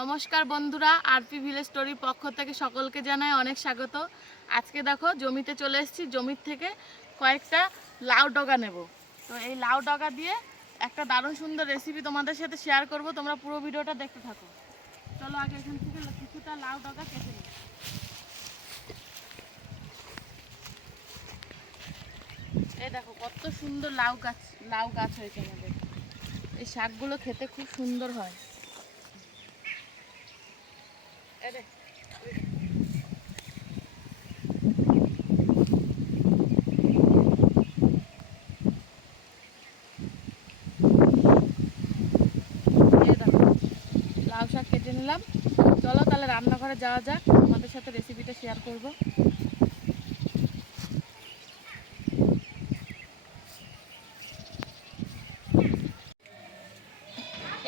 নমস্কার বন্ধুরা, RP village স্টোরির পক্ষ থেকে সকলকে জানাই অনেক স্বাগত। আজকে দেখো জমিতে চলে এসেছি। জমির থেকে কয়েকটা লাউ ডগা নেব। তো এই লাউ ডগা দিয়ে একটা দারুণ সুন্দর রেসিপি তোমাদের সাথে শেয়ার করব। তোমরা পুরো ভিডিওটা দেখতে থাকো। চলো আগে এখান থেকে কিছুটা লাউ ডগা কেটে নিই। এই দেখো কত সুন্দর লাউ গাছ হয়েছে আমাদের। এই শাকগুলো খেতে খুব সুন্দর হয়। লাউ শাক কেটে নিলাম। চলো তাহলে রান্নাঘরে যাওয়া যাক, আমাদের সাথে রেসিপিটা শেয়ার করব।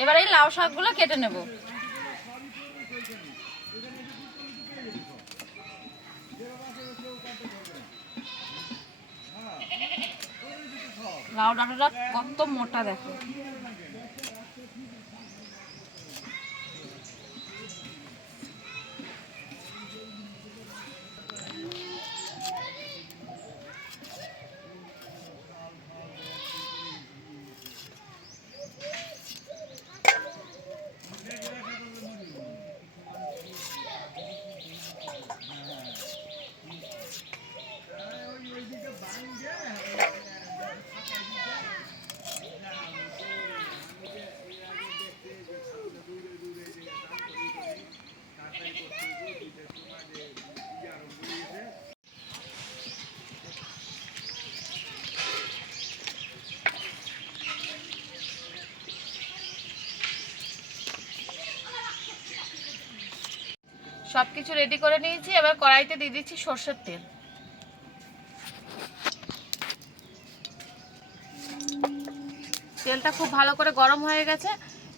এবার এই লাউ শাকগুলো কেটে নেব। লাউ ডাঁটাটা কত মোটা দেখো। সবকিছু রেডি করে নিয়েছি। এবার কড়াইতে দিয়ে দিচ্ছি সরষের তেল। তেলটা খুব ভালো করে গরম হয়ে গেছে।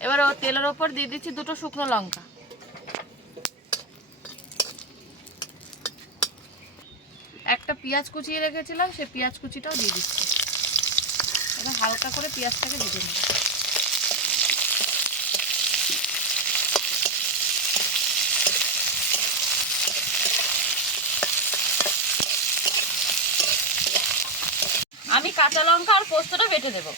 এবার তেলের ওপর দিয়ে দিচ্ছি দুটো শুকনো লঙ্কা। একটা পেঁয়াজ কুচিয়ে রেখেছিলাম, সেই পেঁয়াজ কুচিটাও দিয়ে দিচ্ছি। এবার হালকা করে পেঁয়াজটাকে ভেজে নেব। আমি কাঁচা লঙ্কা আর পোস্তটা বেটে দেব।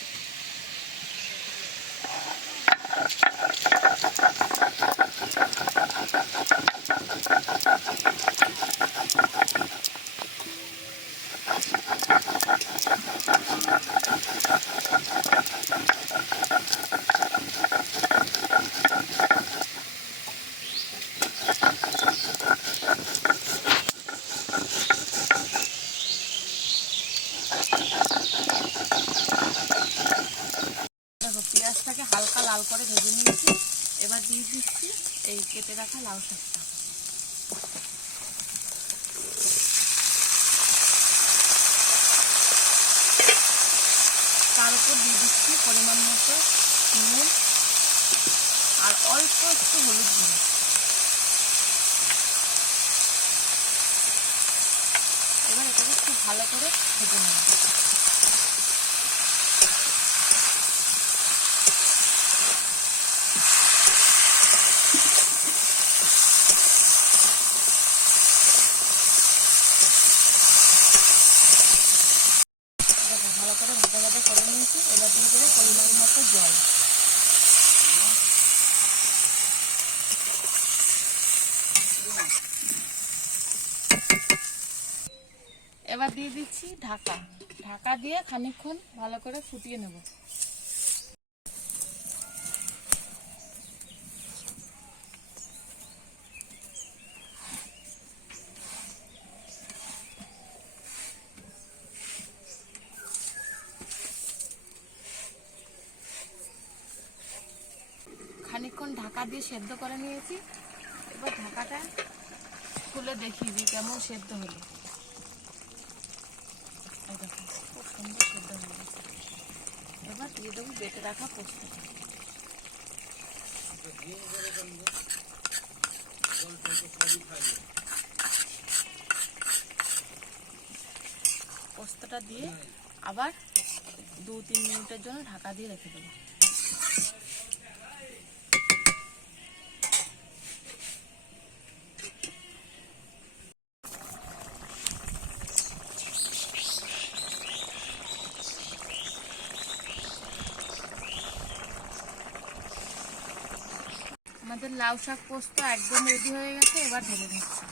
পেঁয়াজটাকে হালকা লাল করে ভেজে নিয়েছি। এবার দিয়ে দিচ্ছি এই কেটে রাখা লাউ শাকটা। তার উপর দিয়ে দিচ্ছি পরিমাণ মতো নুন আর অল্প একটু হলুদ গুঁড়ো। এবার এটাকে খুব ভালো করে ভেজে নেব। ভালো করে ভাজা ভাজা করে নিয়েছি। এবার দিয়ে দেবো পরিমাণ মতো জল। এবার দিয়ে দিচ্ছি ঢাকা। ঢাকা দিয়ে খানিকক্ষণ ভালো করে ফুটিয়ে নেব। খানিকক্ষণ ঢাকা দিয়ে সেদ্ধ করে নিয়েছি। এবার ঢাকাটা খুলে দেখিয়ে দিই কেমন সেদ্ধ হলো। খুব সুন্দর সেদ্ধ হয়ে গেছে। এবার দিয়ে দেবো বেটে রাখা পোস্তটা। পোস্তটা দিয়ে আবার 2-3 মিনিটের জন্য ঢাকা দিয়ে রেখে দেবো। লাউ শাক পোস্ত একদম রেডি হয়ে গেছে, এবার ঢেলে দিচ্ছি।